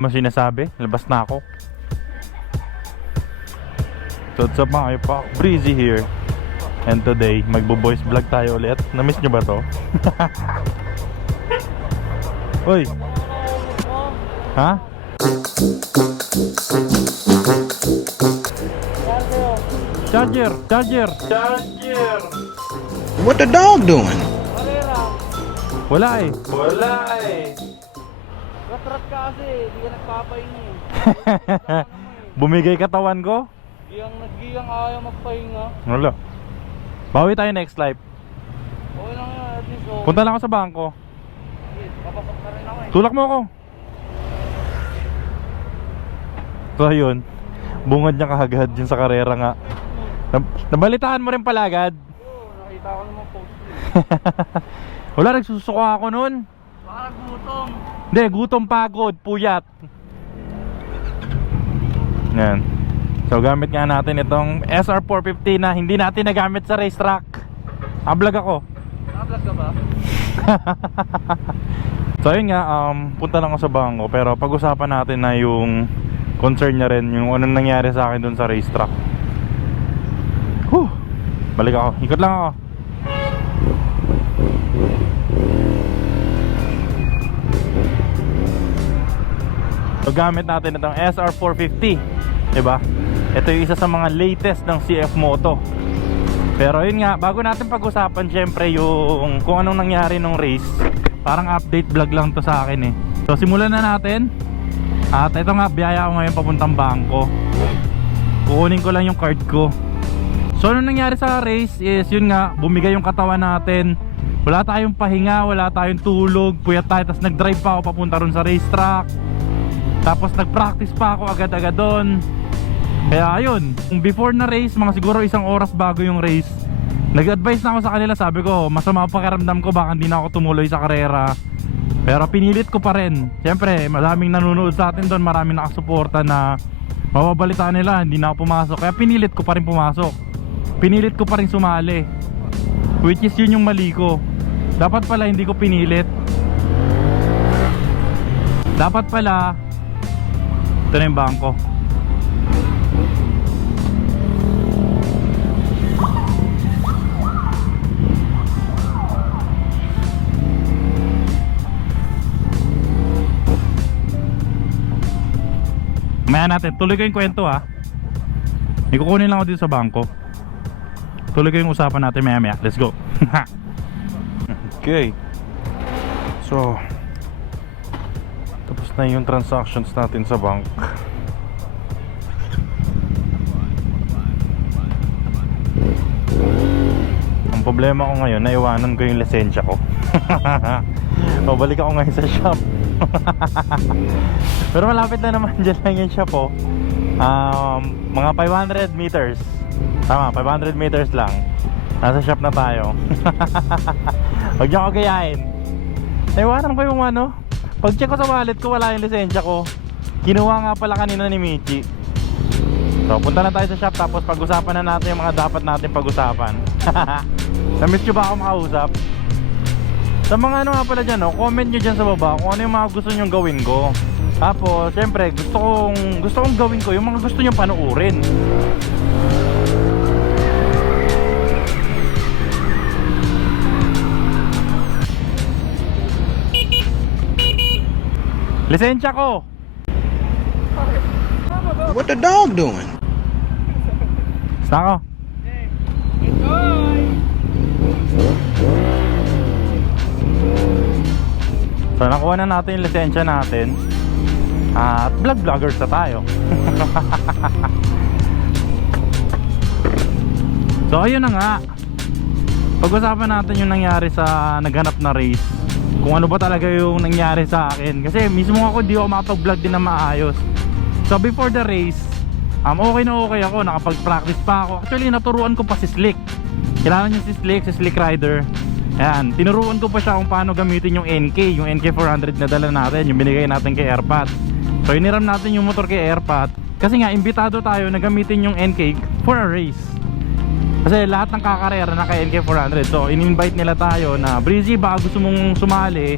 Mo sinasabi, labas na ako. So what's up mga ipak? Breezy here. And today, magbo-voice vlog tayo ulit. Na-miss nyo ba to? Uy! Ha? Charger! Charger! Charger! What the dog doing? Wala eh. Wala eh. Rat-rat ka kasi, di ka nagpapahinga eh. Bumigay katawan ko? Giyang naggiyang ayaw magpahinga. Wala. Bawi tayo next life. Okay lang yan, at least okay. Punta lang ako sa bangko. Sige, Papasok na rin ako eh. Tulak mo ako. So ayun. Bungad niya kahagad yun sa karera nga. Nab- nabalitaan mo rin pala agad. Oo, nakita ko naman post. Wala, nagsusuko ako nun. Baka nagutom. Hindi, gutom pagod, puyat. Yan. So gamit nga natin itong SR450 na hindi natin nagamit sa racetrack. Ablog ako. Nakablog ka ba? So ayun nga, um, punta lang ako sa bangko pero pag-usapan natin na yung concern niya rin yung anong nangyari sa akin dun sa racetrack. Whew! Balik ako. Ikot lang ako. So gamit natin itong SR450 Diba? Ito yung isa sa mga latest ng CF Moto. Pero yun nga, bago natin pag-usapan syempre yung kung anong nangyari nung race Parang update vlog lang to sa akin eh. So simulan na natin. At ito nga, biyaya ako ngayon papuntang bangko. Kukunin ko lang yung card ko. So anong nangyari sa race is yun nga, bumigay yung katawan natin. Wala tayong pahinga, wala tayong tulog Puyat tayo, tapos nag-drive pa ako papunta ron sa racetrack tapos nag-practice pa ako agad-agad doon. Kaya ayun, before na race, mga siguro isang oras bago yung race, nag-advise na ako sa kanila, sabi ko, masama ang pakiramdam ko, baka hindi na ako tumuloy sa karera. Pero pinilit ko pa rin. Siyempre, maraming nanonood sa atin doon, maraming nakasuporta na mababalitaan nila, hindi na ako pumasok. Kaya pinilit ko pa rin pumasok. Pinilit ko pa rin sumali. Which is yun yung mali ko. Dapat pala hindi ko pinilit. Dapat pala ito na yung bangko. Maya natin, tuloy ko yung kwento ha. May kukunin lang ako dito sa bangko. Tuloy ko yung usapan natin maya maya. Let's go. okay. So, na yung transactions natin sa bank. Ang problema ko ngayon, naiwanan ko yung lisensya ko. Babalik ako ngayon sa shop. Pero malapit na naman dyan lang yung shop oh. Um, mga 500 meters. Tama, 500 meters lang. Nasa shop na tayo. Huwag niyo ako gayahin. Naiwanan ko yung ano, pag check ko sa wallet ko wala yung lisensya ko. Kinuha nga pala kanina ni Michi. So punta na tayo sa shop tapos pag-usapan na natin yung mga dapat natin pag-usapan. Namiss nyo ba ako makausap? Sa mga ano nga pala dyan, no, comment nyo dyan sa baba kung ano yung mga gusto nyong gawin ko. Tapos syempre gusto kong, gusto kong gawin ko yung mga gusto nyong panuurin Lisensya ko! What the dog doing? Ako Enjoy! So nakuha na natin yung lisensya natin At vlog vloggers na tayo So ayun na nga Pag-usapan natin yung nangyari sa naghanap na race Kung ano ba talaga yung nangyari sa akin. Kasi mismo ako di ako makapag-vlog din na maayos. So before the race um, Okay na okay ako, nakapag-practice pa ako. Actually naturuan ko pa si Slick. Kilala niyo si Slick, si Slick Rider? Ayan, tinuruan ko pa siya kung paano gamitin yung NK Yung NK400 na dala natin, yung binigay natin kay Airpat So iniram natin yung motor kay Airpat Kasi nga, imbitado tayo na gamitin yung NK for a race Kasi lahat ng kakarera naka NK400 So in-invite nila tayo na Breezy baka gusto mong sumali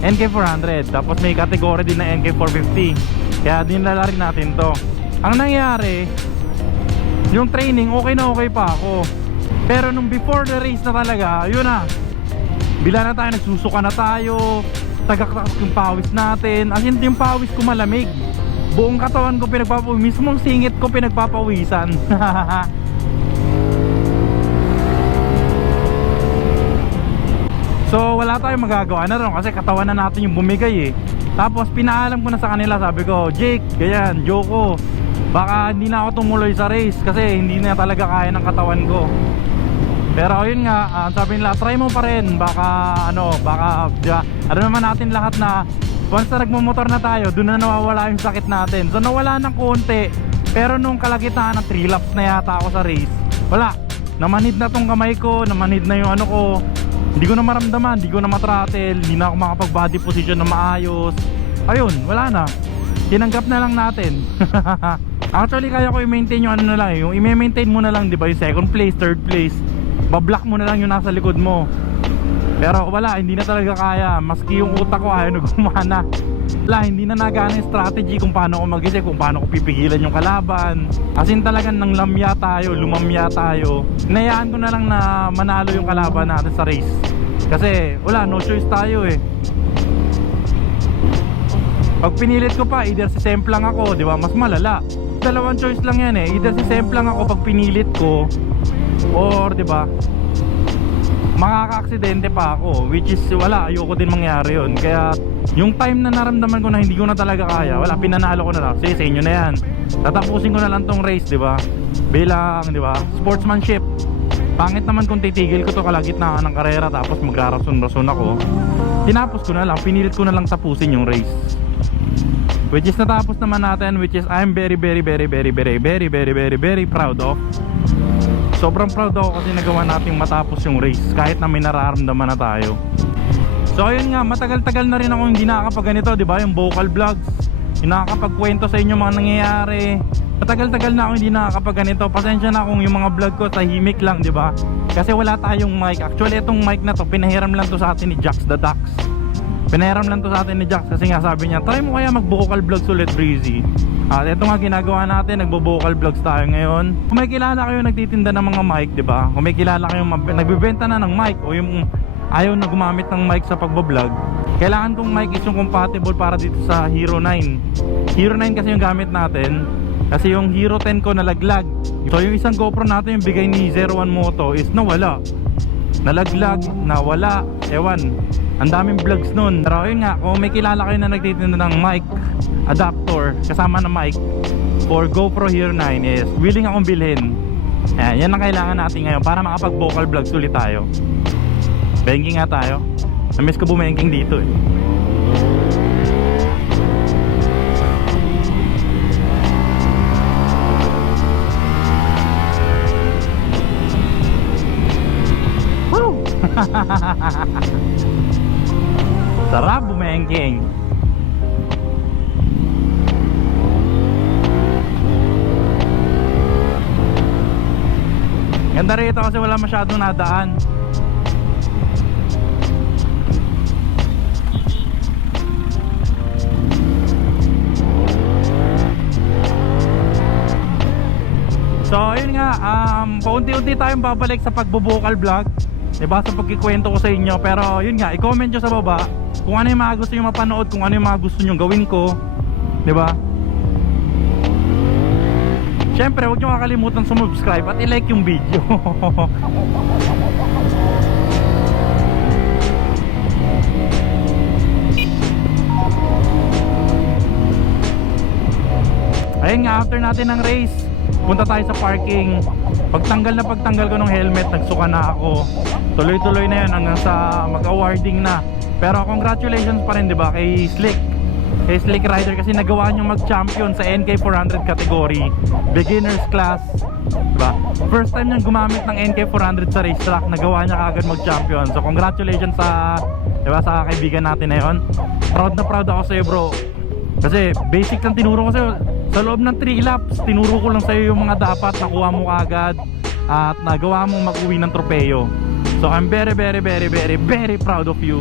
NK400 Tapos may category din na NK450 Kaya dinala rin natin to. Ang nangyari, yung training okay na okay pa ako. Pero nung before the race na talaga, yun na. Bila na tayo, nagsusuka na tayo, tagaktak yung pawis natin. As in, yung pawis ko malamig. Buong katawan ko pinagpapawisan, mismong singit ko pinagpapawisan. So wala tayong magagawa na ron kasi katawan na natin yung bumigay eh. Tapos pinaalam ko na sa kanila sabi ko, Jake, ganyan, Joko, baka hindi na ako tumuloy sa race kasi hindi na talaga kaya ng katawan ko. Pero ayun nga, ah, sabi nila, try mo pa rin, baka ano, baka, di ba, ano naman natin lahat na once na nagmumotor na tayo, doon na nawawala yung sakit natin. So nawala ng konti, pero nung kalagitan ng 3 laps na yata ako sa race, wala. Namanid na tong kamay ko, namanid na yung ano ko, hindi ko na maramdaman, hindi ko na matrattle, hindi na ako makapag body position na maayos. Ayun, wala na. Tinanggap na lang natin. Actually, kaya ko i-maintain yung ano na lang, eh, yung i-maintain mo na lang, di ba, yung second place, third place. Bablock mo na lang yung nasa likod mo. Pero wala, hindi na talaga kaya. Maski yung utak ko ayaw na gumana. Wala, hindi na nagana yung strategy kung paano ko mag-isip, kung paano ko pipigilan yung kalaban. As in talagang nang lamya tayo, lumamya tayo. Nayaan ko na lang na manalo yung kalaban natin sa race. Kasi wala, no choice tayo eh. Pag pinilit ko pa, either si Semp lang ako, di ba? Mas malala. Dalawang choice lang yan eh. Either si Semp lang ako pag pinilit ko, or di ba? Makaka-aksidente pa ako which is wala ayoko din mangyari yun. Kaya yung time na naramdaman ko na hindi ko na talaga kaya wala pinanalo ko na lang. Sige sa inyo na yan. Tatapusin ko na lang tong race di ba? Bilang di ba? Sportsmanship. Pangit naman kung titigil ko to kalagitnaan ng karera tapos magrarason-rason ako. Tinapos ko na lang pinilit ko na lang tapusin yung race. Which is natapos naman natin which is I'm very very very very very very very very very proud of sobrang proud ako kasi nagawa nating matapos yung race kahit na may nararamdaman na tayo. So ayun nga matagal-tagal na rin ako hindi nakakapag ganito di ba? Yung vocal vlogs yung nakakapagkwento sa inyo mga nangyayari. Matagal-tagal na ako hindi nakakapag ganito pasensya na kung yung mga vlog ko tahimik lang di ba? Kasi wala tayong mic. Actually itong mic na to pinahiram lang to sa atin ni Jax the Dax. Pinahiram lang to sa atin ni Jax kasi nga sabi niya try mo kaya mag vocal vlogs ulit Breezy at ito nga ginagawa natin nagbo-vocal vlogs tayo ngayon. Kung may kilala kayo nagtitinda ng mga mic di ba? Kung may kilala kayo nagbebenta na ng mic o yung ayaw na gumamit ng mic sa pagbo-vlog kailangan tong mic is yung compatible para dito sa Hero 9 Hero 9 kasi yung gamit natin kasi yung Hero 10 ko nalaglag. So yung isang GoPro natin yung bigay ni 01 Moto is nawala. Nalaglag, nawala, ewan ang daming vlogs nun. Pero yun nga, kung may kilala kayo na nagtitinda ng mic adapter kasama na mic for GoPro Hero 9 is willing akong bilhin Ayan, yan ang kailangan natin ngayon para makapag vocal vlogs ulit tayo banking nga tayo namiss ko bumenking dito eh! Sarap bumengking. Ganda rito kasi wala masyadong nadaan. So ayun nga, um, paunti-unti tayong babalik sa pagbubukal vlog. Diba sa pagkikwento ko sa inyo. Pero yun nga, i-comment nyo sa baba Kung ano yung mga gusto nyo mapanood Kung ano yung mga gusto nyo gawin ko. Diba Siyempre, huwag nyo kakalimutan sumubscribe At i-like yung video. Ayun nga, after natin ng race Punta tayo sa parking. Pagtanggal na pagtanggal ko ng helmet Nagsuka na ako. Tuloy-tuloy na yun hanggang sa mag-awarding na. Pero congratulations pa rin diba kay Slick Kay Slick Rider kasi nagawa niyang mag-champion sa NK400 category. Beginners class diba? First time niyang gumamit ng NK400 sa racetrack Nagawa niya kagad mag-champion. So congratulations sa diba, sa kaibigan natin na yun. Proud na proud ako sa'yo bro. Kasi basic lang tinuro ko sa'yo. Sa loob ng 3 laps Tinuro ko lang sa'yo yung mga dapat Nakuha mo agad At nagawa mong mag-uwi ng tropeyo. So I'm very very very very very proud of you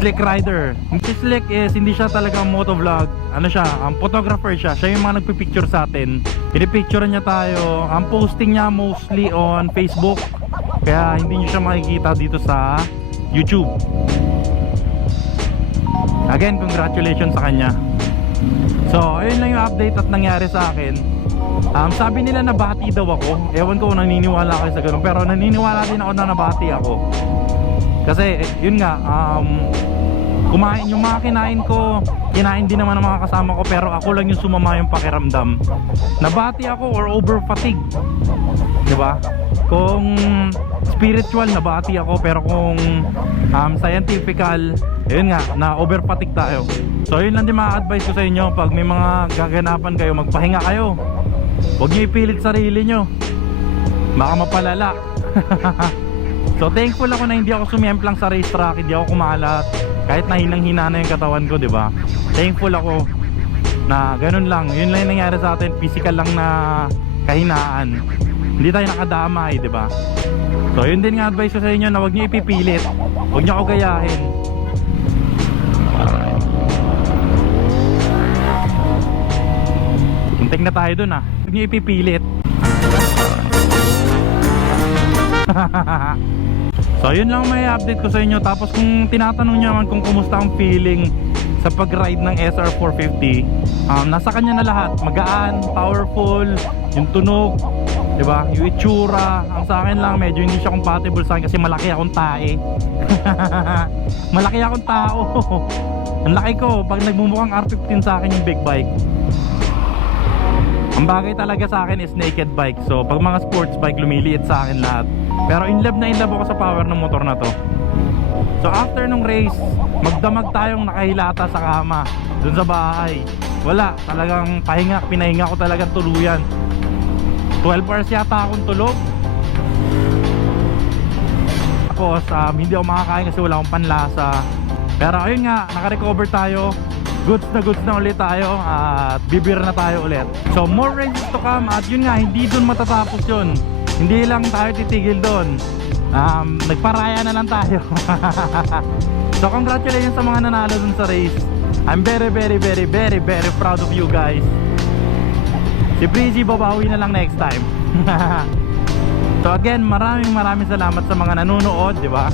Slick Rider. Si Slick is hindi siya talagang motovlog. Ano siya, ang photographer siya. Siya yung mga nagpipicture sa atin. Pinipicture niya tayo. Ang posting niya mostly on Facebook. Kaya hindi niyo siya makikita dito sa YouTube. Again, congratulations sa kanya. So, ayun lang yung update at nangyari sa akin. Um, sabi nila nabati daw ako. Ewan ko kung naniniwala kayo sa ganun. Pero naniniwala din ako na nabati ako. Kasi, eh, yun nga, um, kumain yung mga kinain ko, kinain din naman ng mga kasama ko, pero ako lang yung sumama yung pakiramdam. Nabati ako or over fatigue. 'Di ba? Kung spiritual nabati ako, pero kung um, scientifical, yun nga, na over fatigue tayo. So yun lang din ma-advise ko sa inyo pag may mga gaganapan kayo, magpahinga kayo. Huwag niyo ipilit sarili nyo. Baka mapalala. so thankful ako na hindi ako sumiemplang sa racetrack, hindi ako kumalat. Kahit na hinang-hina na yung katawan ko, di ba? Thankful ako na ganun lang. Yun lang yung nangyari sa atin. Physical lang na kahinaan. Hindi tayo nakadamay, di ba? So yun din nga advice ko sa inyo na huwag niyo ipipilit. Huwag niyo ako gayahin. Muntik na tayo dun ah. Huwag niyo ipipilit. So yun lang may update ko sa inyo. Tapos kung tinatanong niyo naman kung kumusta ang feeling sa pag-ride ng SR450 um, nasa kanya na lahat. Magaan, powerful yung tunog di ba? Yung itsura. Ang sa akin lang medyo hindi siya compatible sa akin kasi malaki akong tae. Malaki akong tao. Ang laki ko. Pag nagmumukhang R15 sa akin yung big bike ang bagay talaga sa akin is naked bike. So, pag mga sports bike, lumiliit sa akin lahat. Pero in love na in love ako sa power ng motor na to. So, after nung race, magdamag tayong nakahilata sa kama dun sa bahay. Wala, talagang pahinga, pinahinga ko talagang tuluyan. 12 hours yata akong tulog. Tapos, um, hindi ako makakain kasi wala akong panlasa. Pero ayun nga, naka-recover tayo goods na goods na ulit tayo at bibir na tayo ulit so more races to come at yun nga hindi dun matatapos yun hindi lang tayo titigil dun um, nagparaya na lang tayo. So congratulations sa mga nanalo dun sa race. I'm very very very very very proud of you guys. Si Breezy babawi na lang next time. So again maraming maraming salamat sa mga nanonood di ba?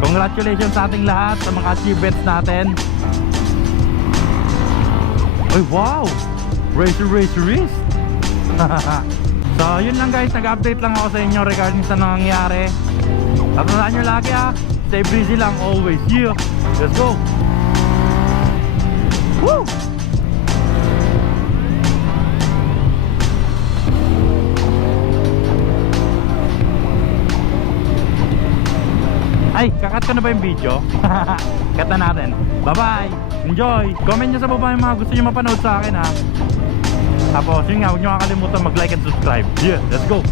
Congratulations sa ating lahat sa mga achievements natin. Ay, wow! Racer, racer, wrist! so, yun lang guys. Nag-update lang ako sa inyo regarding sa nangyayari. Tatandaan nyo lagi ah. Stay breezy lang always. Yeah! Let's go! Woo! Ay, kakat ko na ba yung video? Na natin. Bye-bye! Enjoy! Comment nyo sa baba yung mga gusto nyo mapanood sa akin ha. Tapos yun nga, huwag nyo kakalimutan mag-like and subscribe. Yeah, let's go!